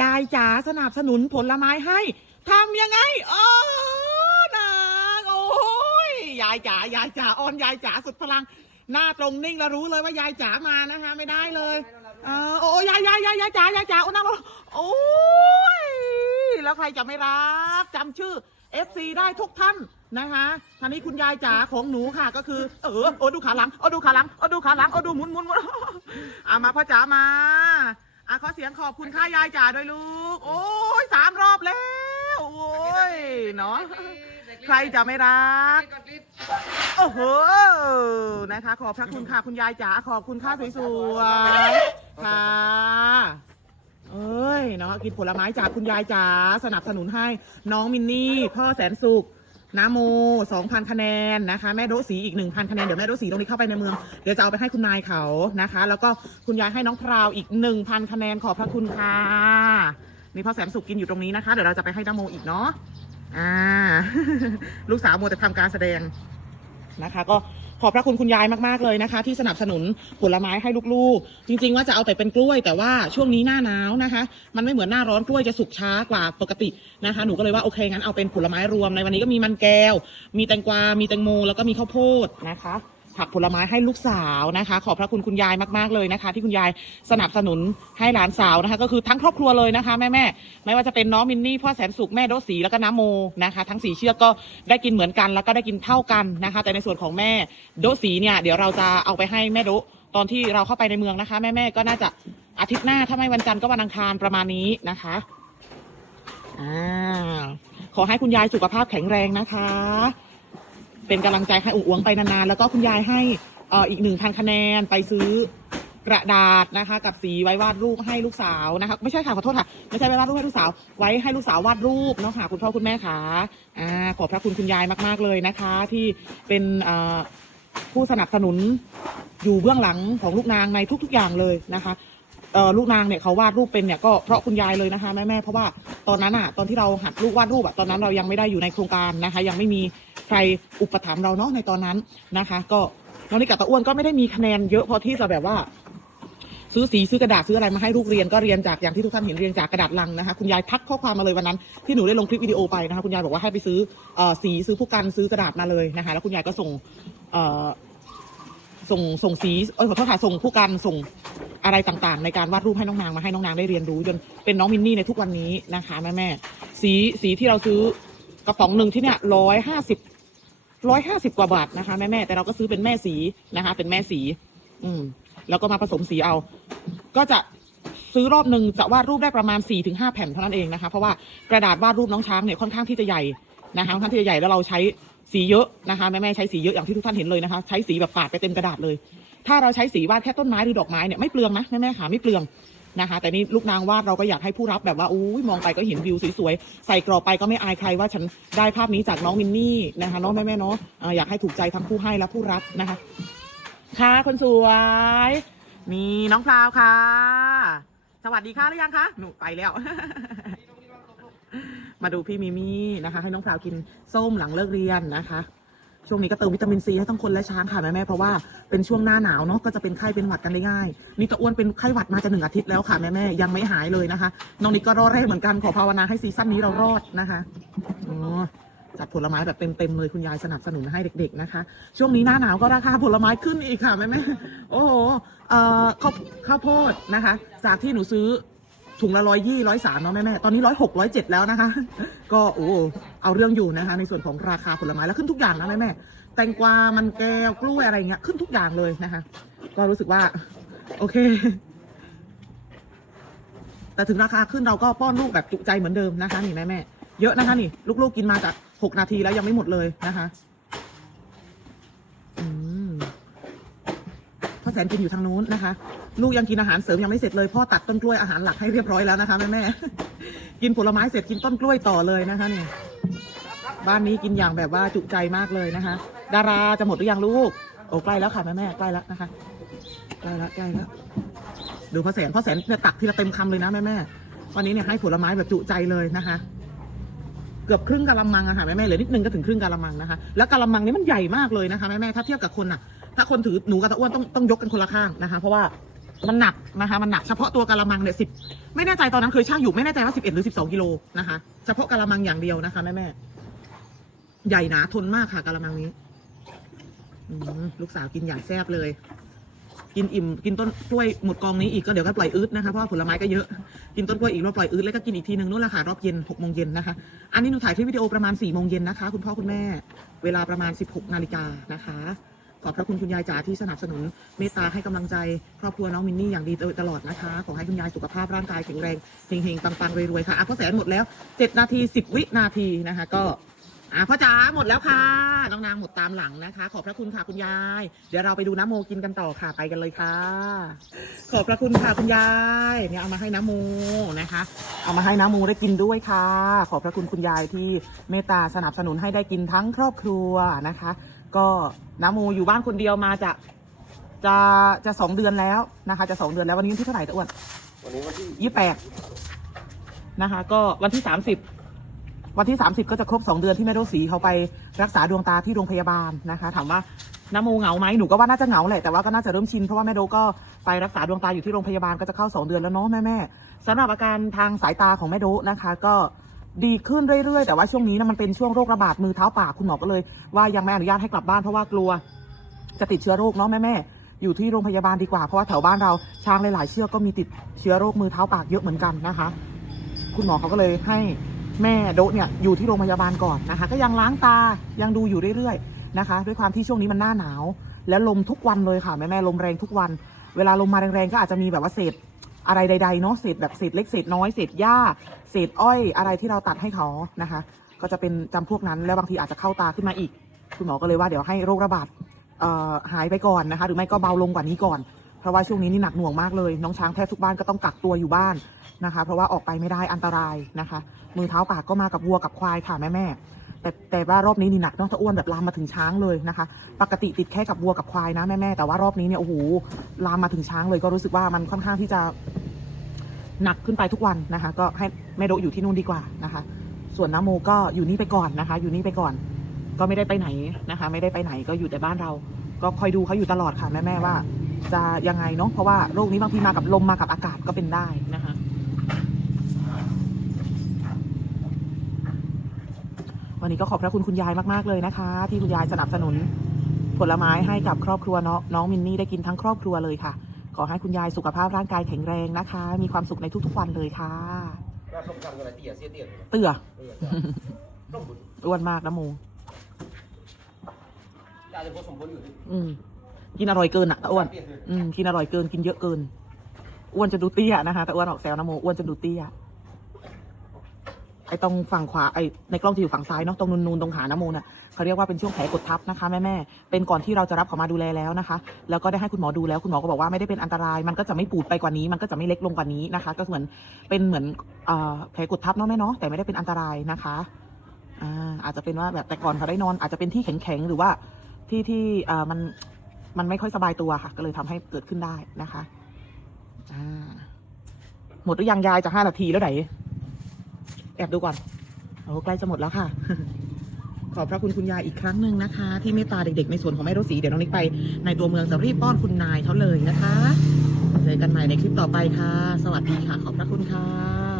ยายจ๋าสนับสนุนผลไม้ให้ทำยังไงโอ้นางโอ้ยยายจ๋ายายจ๋าออนยายจ๋าสุดพลัง หน้าตรงนิ่งแล้วรู้เลยว่ายายจ๋ามานะคะ ไม่ได้เลยเออโอ้ยายยายยายยายจ๋ายายจ๋าโอ้นั่งลงโอ้ยแล้วใครจะไม่รักจำชื่อ FC ได้ทุกท่านนะคะท่านนี้คุณยายจ๋าของหนูค่ะก็คือ เออโอ้ดูขาหลังโอ้ดูขาหลังโอ้ดูขาหลังโอ้ดูหมุนหมุนหมุนอามาพ่อจ๋ามา อะขอเสียงขอบคุณค่ายายจ๋าด้วยลูก โอ้ยสามรอบแล้ว โอ้ยเนาะใครจะไม่รัก โอ้โห นะคะ ขอบพระคุณค่ะคุณยายจ๋า ขอบคุณค่ะสวยๆ ค่ะ เอ้ย เนาะกินผลไม้จากคุณยายจ๋า สนับสนุนให้น้องมินนี่ พ่อแสนสุข นาโม2,000คะแนนนะคะ แม่โดสีอีก1,000คะแนน เดี๋ยวแม่โดสีตรงนี้เข้าไปในเมือง เดี๋ยวจะเอาไปให้คุณนายเขานะคะ แล้วก็คุณยายให้น้องพราวอีก1,000คะแนนขอบพระคุณค่ะนี่พ่อแสนสุกกินอยู่ตรงนี้นะคะ เดี๋ยวเราจะไปให้นาโมอีกเนาะอ่า ลูกสาวโมจะทำการแสดงนะคะ ก็ ขอบพระคุณคุณยายมากๆเลยนะคะ ที่สนับสนุนผลไม้ให้ลูกๆ จริง ๆ ว่าจะเอาแต่เป็นกล้วย แต่ว่าช่วงนี้หน้าหนาวนะคะ มันไม่เหมือนหน้าร้อนกล้วยจะสุกช้ากว่าปกตินะคะ หนูก็เลยว่าโอเคงั้นเอาเป็นผลไม้รวมในวันนี้ก็มีมันแก้ว มีแตงกวา มีแตงโมแล้วก็มีข้าวโพดนะคะ ผักผลไม้ให้ลูกสาวนะคะ ขอบพระคุณคุณยายมากๆเลยนะคะ ที่คุณยายสนับสนุนให้หลานสาวนะคะ ก็คือทั้งครอบครัวเลยนะคะแม่แม่ไม่ว่าจะเป็นน้องมินนี่พ่อแสนสุขแม่โดสีแล้วก็น้าโมนะคะ ทั้งสี่เชือกก็ได้กินเหมือนกัน แล้วก็ได้กินเท่ากันนะคะ แต่ในส่วนของแม่โดสีเนี่ยเดี๋ยวเราจะเอาไปให้แม่โดตอนที่เราเข้าไปในเมืองนะคะ แม่แม่ก็น่าจะอาทิตย์หน้าถ้าไม่วันจันทร์ก็วันอังคารประมาณนี้นะคะอ่าขอให้คุณยายสุขภาพแข็งแรงนะคะ เป็นกำลังใจให้อุ๋งอวงไปนานๆ แล้วก็คุณยายให้เอ่ออีกหนึ่งพันคะแนนไปซื้อกระดาษนะคะ กับสีไว้วาดรูปให้ลูกสาวนะคะไม่ใช่ค่ะขอโทษค่ะไม่ใช่ไว้วาดรูปให้ลูกสาว ไว้ให้ลูกสาววาดรูปเนาะค่ะคุณพ่อคุณแม่ค่ะอ่าขอบพระคุณคุณยายมากๆเลยนะคะ ที่เป็นเอ่อผู้สนับสนุนอยู่เบื้องหลังของลูกนางในทุก ๆ อย่างเลยนะคะ เอ่อลูกนางเนี่ยเขาวาดรูปเป็นเนี่ยก็เพราะคุณยายเลยนะคะแม่ๆเพราะว่าตอนนั้นอะตอนที่เราหัดลูกวาดรูปอะตอนนั้นเรายังไม่ได้อยู่ในโครงการนะคะ ยังไม่มีใครอุปถัมภ์เราเนาะในตอนนั้นนะคะ ก็น้องนิกกับตาอ้วนก็ไม่ได้มีคะแนนเยอะพอที่จะแบบว่า ซื้อสีซื้อกระดาษซื้ออะไรมาให้ลูกเรียนก็เรียนจากอย่างที่ทุกท่านเห็นเรียนจากกระดาษลังนะคะคุณยายทักข้อความมาเลยวันนั้น ที่หนูได้ลงคลิปวิดีโอไปนะคะคุณยายบอกว่าให้ไปซื้อเอ่อสีซื้อผู้กันซื้อกระดาษมาเลยนะคะ แล้วคุณยายก็ส่งเอ่อส่งส่งสีเออขอโทษค่ะส่งผู้กันส่ง อะไรต่างๆ ในการวาดรูปให้น้องนางมาให้น้องนางได้เรียนรู้จนเป็นน้องมินนี่ในทุกวันนี้นะคะแม่แม่สีสีที่เราซื้อกระป๋องหนึ่งที่เนี่ยร้อยห้าสิบร้อยห้าสิบกว่าบาทนะคะแม่แม่แต่เราก็ซื้อเป็นแม่สีนะคะ เป็นแม่สี อืม แล้วก็มาผสมสีเอา ก็จะซื้อรอบหนึ่งจะวาดรูปได้ประมาณ4ี่ถึงห้าแผ่นเท่านั้นเองนะคะ เพราะว่ากระดาษวาดรูปน้องช้างเนี่ยค่อนข้างที่จะใหญ่นะคะค่อนข้างที่จะใหญ่แล้วเราใช้สีเยอะนะคะแม่แม่ใช้สีเยอะอย่างที่ทุกท่านเห็นเลยนะคะ ใช้สีแบบปาดไปเต็มกระดาษเลย ถ้าเราใช้สีวาดแค่ต้นไม้หรือดอกไม้เนี่ยไม่เปลืองนะแม่แม่ๆค่ะไม่เปลืองนะคะ แต่นี่ลูกนางวาดเราก็อยากให้ผู้รับแบบว่าอุ้ยมองไปก็เห็นวิวสวยๆใส่กรอบไปก็ไม่อายใครว่าฉันได้ภาพนี้จากน้องมินนี่นะคะน้องแม่แม่ๆเนาะอยากให้ถูกใจทั้งผู้ให้และผู้รับนะคะ ค่ะคนสวยมีน้องพราวค่ะ สวัสดีค่ะหรือยังคะหนูไปแล้ว มาดูพี่มิมี่นะคะ ให้น้องพราวกินส้มหลังเลิกเรียนนะคะ ช่วงนี้ก็เติมวิตามินซีให้ทั้งคนและช้างค่ะแม่แม่ๆเพราะว่าเป็นช่วงหน้าหนาวเนาะก็จะเป็นไข้เป็นหวัดกันได้ง่ายนี่ตะอ้วนเป็นไข้หวัดมาจะหนึ่งอาทิตย์แล้วค่ะแม่แม่ๆยังไม่หายเลยนะคะน้องนิกก็รอดแรกเหมือนกันขอภาวนาให้ซีซั่นนี้เรารอดนะคะอ๋อจัดผลไม้แบบเต็มๆเลยคุณยายสนับสนุนให้เด็กๆนะคะ ช่วงนี้หน้าหนาวก็ราคาผลไม้ขึ้นอีกค่ะแม่แม่ๆโอ้โหเอ่อข้าวข้าวโพดนะคะ จากที่หนูซื้อ ถุงละร้อยยี่ร้อยสามเนาะแม่แม่ตอนนี้ร้อยหกร้อยเจ็ดแล้วนะคะ ก็โอ้เอาเรื่องอยู่นะคะ ในส่วนของราคาผลไม้แล้วขึ้นทุกอย่างนะแม่แม่แตงกวา มันแก้วกล้วยอะไรเงี้ยขึ้นทุกอย่างเลยนะคะ ก็รู้สึกว่า โอเค แต่ถึงราคาขึ้นเราก็ป้อนลูกแบบจุใจเหมือนเดิมนะคะ นี่แม่แม่เยอะนะคะนี่ ลูกๆกินมาจากหกนาทีแล้วยังไม่หมดเลยนะคะ อืม พ่อ แสนกินอยู่ทางนู้นนะคะ ลูกยังกินอาหารเสริมยังไม่เสร็จเลยพ่อตัดต้นกล้วยอาหารหลักให้เรียบร้อยแล้วนะคะแม่แม่กินผลไม้เสร็จกินต้นกล้วยต่อเลยนะคะเนี่ยบ้านนี้กินอย่างแบบว่าจุใจมากเลยนะคะ ดาราจะหมดหรือยังลูกโอ้ใกล้แล้วค่ะแม่แม่ใกล้แล้วนะคะใกล้แล้วใกล้แล้วดูพ่อแสนพ่อแสนเนี่ยตักทีละเต็มคำเลยนะแม่แม่วันนี้เนี่ยให้ผลไม้แบบจุใจเลยนะคะเกือบครึ่งกะละมังอะค่ะแม่แม่เหลือนิดนึงก็ถึงครึ่งกะละมังนะคะ แล้วกะละมังนี้มันใหญ่มากเลยนะคะแม่แม่ถ้าเทียบกับคนอะ ถ้าคนถือหนูกับตะอ้วนต้องต้องยกกันคนละข้างนะคะ เพราะว่ามันหนักนะคะมันหนักเฉพาะตัวกะละมังเนี่ยสิบไม่แน่ใจตอนนั้นเคยช่างอยู่ไม่แน่ใจว่าสิบเอ็ดหรือสิบสองกิโลนะคะเฉพาะกะละมังอย่างเดียวนะคะแม่แม่ใหญ่หนาทนมากค่ะกะละมังนี้ลูกสาวกินอย่างแซ่บเลย กินอิ่ม กินต้นกล้วยหมดกองนี้อีกก็เดี๋ยวก็ปล่อยอืดนะคะเพราะว่าผลไม้ก็เยอะกินต้นกล้วยอีกแล้วปล่อยอืดแล้วก็กินอีกทีหนึ่งนู่นแหละค่ะรอบเย็นหกโมงเย็นนะคะ อันนี้หนูถ่ายคลิปวิดีโอประมาณ4ี่โมงเย็นนะคะ คุณพ่อคุณแม่ เวลาประมาณ16นาฬิกานะคะ ขอบพระคุณคุณยายจ๋าที่สนับสนุนเมตตาให้กำลังใจครอบครัวน้องมินนี่อย่างดีตลอดนะคะ ขอให้คุณยายสุขภาพร่างกายแข็งแรงเฮงๆปังๆรวยๆค่ะอะพ่อแสนหมดแล้ว 7 นาที 10 วินาทีนะคะ ก็อะพ่อจ๋าหมดแล้วค่ะน้องนางหมดตามหลังนะคะ ขอบพระคุณค่ะคุณยาย เดี๋ยวเราไปดูน้ำโมกินกันต่อค่ะไปกันเลยค่ะ ขอบพระคุณค่ะคุณยายเนี่ยเอามาให้น้ำโมนะคะ เอามาให้น้ำโมได้กินด้วยค่ะ ขอบพระคุณคุณยายที่เมตตาสนับสนุนให้ได้กินทั้งครอบครัวนะคะ ก็น้ำโมอยู่บ้านคนเดียวมาจะจะจะสองเดือนแล้วนะคะ จะสองเดือนแล้ววันนี้วันที่เท่าไหร่ตะอ้วนวันนี้วันที่ยี่แปดนะคะ ก็วันที่สามสิบวันที่สามสิบก็จะครบสองเดือนที่แม่โรสีเขาไปรักษาดวงตาที่โรงพยาบาลนะคะ ถามว่าน้ำโมเหงาไหมหนูก็ว่าน่าจะเหงาแหละแต่ว่าก็น่าจะเริ่มชินเพราะว่าแม่โดก็ไปรักษาดวงตาอยู่ที่โรงพยาบาลก็จะเข้าสองเดือนแล้วเนาะแม่แม่ๆสำหรับอาการทางสายตาของแม่โดนะคะ ก็ ดีขึ้นเรื่อยๆ แต่ว่าช่วงนี้นะมันเป็นช่วงโรคระบาดมือเท้าปากคุณหมอก็เลย ว่ายังไม่อนุญาตให้กลับบ้านเพราะว่ากลัวจะติดเชื้อโรคเนาะแม่แม่อยู่ที่โรงพยาบาลดีกว่าเพราะว่าแถวบ้านเราช้างหลายๆเชือกก็มีติดเชื้อโรคมือเท้าปากเยอะเหมือนกันนะคะ คุณหมอเขาก็เลยให้แม่โดเนี่ยอยู่ที่โรงพยาบาลก่อนนะคะ ก็ยังล้างตายังดูอยู่เรื่อยๆนะคะ ด้วยความที่ช่วงนี้มันหน้าหนาว แล้วลมทุกวันเลยค่ะแม่แม่ลมแรงทุกวัน เวลาลมมาแรงๆก็อาจจะมีแบบว่าเศษ อะไรใดๆเนาะเศษแบบเศษเล็กเศษน้อยเศษหญ้าเศษอ้อยอะไรที่เราตัดให้เขานะคะ ก็จะเป็นจำพวกนั้นแล้วบางทีอาจจะเข้าตาขึ้นมาอีก คุณหมอก็เลยว่าเดี๋ยวให้โรคระบาดหายไปก่อนนะคะ หรือไม่ก็เบาลงกว่านี้ก่อน เพราะว่าช่วงนี้นี่หนักหน่วงมากเลย น้องช้างแทบทุกบ้านก็ต้องกักตัวอยู่บ้านนะคะ เพราะว่าออกไปไม่ได้อันตรายนะคะ มือเท้าปากก็มากับวัวกับควายค่ะแม่แม่แต่แต่ว่ารอบนี้นี่หนักน้องตะอ้วนแบบลามมาถึงช้างเลยนะคะ ปกติติดแค่กับวัวกับควายนะแม่แม่แต่ว่ารอบนี้เนี่ยโอ้โหลามมาถึงช้างเลยก็รู้สึกว่ามันค่อนข้างที่จะหนักขึ้นไปทุกวันนะคะ ก็ให้แม่โดอยู่ที่นู่นดีกว่านะคะ ส่วนน้ำโมก็อยู่นี่ไปก่อนนะคะ อยู่นี่ไปก่อน ก็ไม่ได้ไปไหนนะคะ ไม่ได้ไปไหนก็อยู่แต่บ้านเรา ก็คอยดูเขาอยู่ตลอดค่ะแม่แม่ว่า จะยังไงเนาะเพราะว่าโรคนี้บางทีมากับลมมากับอากาศก็เป็นได้นะคะวันนี้ก็ขอบพระคุณคุณยายมากๆเลยนะคะ ที่คุณยายสนับสนุนผลไม้ให้กับครอบครัวน้องน้องมินนี่ได้กินทั้งครอบครัวเลยค่ะ ขอให้คุณยายสุขภาพร่างกายแข็งแรงนะคะ มีความสุขในทุกๆวันเลยค่ะว่าส้มตำกันอะไรเตี๋ยเสียเตี๋ยเตื่อเออต้มบุญอ้วนมากนะโมยาจะผสมผลอยู่ที่อืม กินอร่อยเกินอะตะอ้วน อืมกินอร่อยเกินกินเยอะเกิน อ้วนจะดูเตี้ยนะคะต่อ้วนออกแซวนะโมอ้วนจะดูเตี้ยไอ้ตรงฝั่งขวาไอ้ในกล้องจะอยู่ฝั่งซ้ายเนาะตรงนูนๆตรงขานะโมน่ะเขาเรียกว่าเป็นช่วงแผลกดทับนะคะแม่ๆเป็นก่อนที่เราจะรับเขามาดูแลแล้วนะคะ แล้วก็ได้ให้คุณหมอดูแล้วคุณหมอก็บอกว่าไม่ได้เป็นอันตราย มันก็จะไม่ปูดไปกว่านี้มันก็จะไม่เล็กลงกว่านี้นะคะ ก็เหมือนเป็นเหมือนอแผลกดทับเนาะแม่เนาะแต่ไม่ได้เป็นอันตรายนะคะอ่าอาจจะเป็นว่าแบบแต่ก่อนเขาได้นอนอาจจะเป็นที่แข็งๆหรือว่าที่ที่อ่อมัน มันไม่ค่อยสบายตัวค่ะ ก็เลยทำให้เกิดขึ้นได้นะคะหมดหรือยังยายจะห้านาทีแล้วไหน แอบดูก่อนโอ้ใกล้จะหมดแล้วค่ะ ขอบพระคุณคุณยายอีกครั้งหนึ่งนะคะ ที่เมตตาเด็กๆในส่วนของแม่รสีเดี๋ยวน้องนิกไป ในตัวเมืองจะรีบป้อนคุณนายเขาเลยนะคะ เจอกันใหม่ในคลิปต่อไปค่ะ สวัสดีค่ะ ขอบพระคุณค่ะ